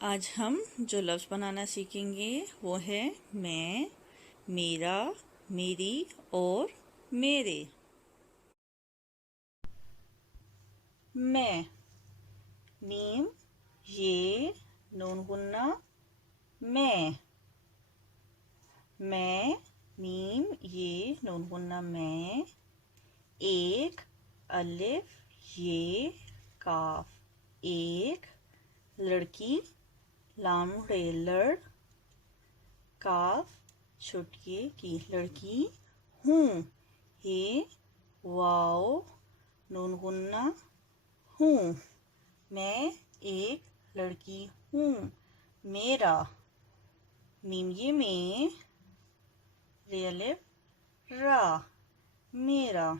आज हम जो लफ्ज़ बनाना सीखेंगे वो है मैं, मेरा, मेरी और मेरे। मैं, मीम ये नून गुन्ना मैं। मैं, मीम ये नून गुन्ना मैं। एक, अलिफ ये काफ एक। लड़की, लाम रे लड़, काफ छोटिए की लड़की हूँ। हे वाओ नून गुन्ना हूँ। मैं एक लड़की हूँ। मेरा, मीम ये में रे अलिफ रा मेरा।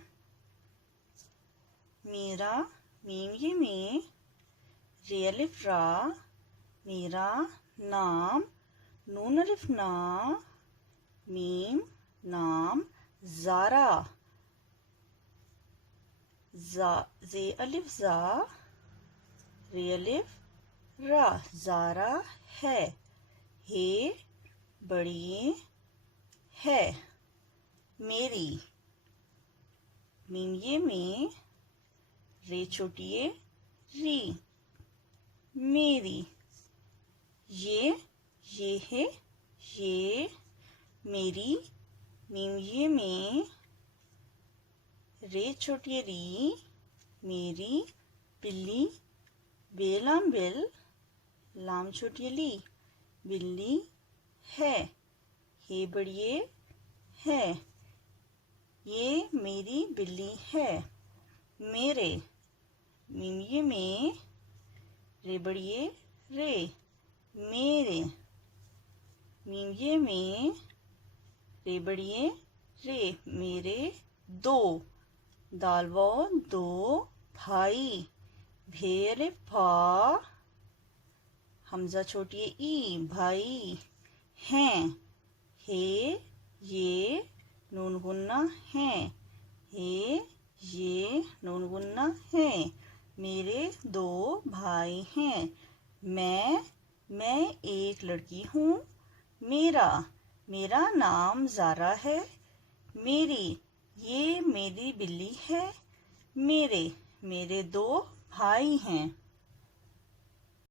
मेरा, मीम ये में रे अलिफ रा मेरा नाम नून अलिफ ना मीम नाम ज़ारा जे अलिफ ज़ा रे अलिफ रा ज़ारा है। हे बड़ी है। मेरी, मीम ये में रे छोटिए री मेरी। ये है ये मेरी, मीम ये में रे छोटी री मेरी। बिल्ली, बेलाम बिल लाम छोटी ली बिल्ली है। हे बड़िए है। ये मेरी बिल्ली है। मेरे, मीम ये में रे बड़िए रे मेरे। मीम ये में रे बड़िए रे मेरे दो। दालवो दो भाई भेरे भा हमजा छोटी ई भाई हैं। हे ये नून गुन्ना है। हे ये नून गुन्ना है। मेरे दो भाई हैं। मैं एक लड़की हूँ। मेरा नाम ज़ारा है। मेरी, ये मेरी बिल्ली है। मेरे दो भाई हैं।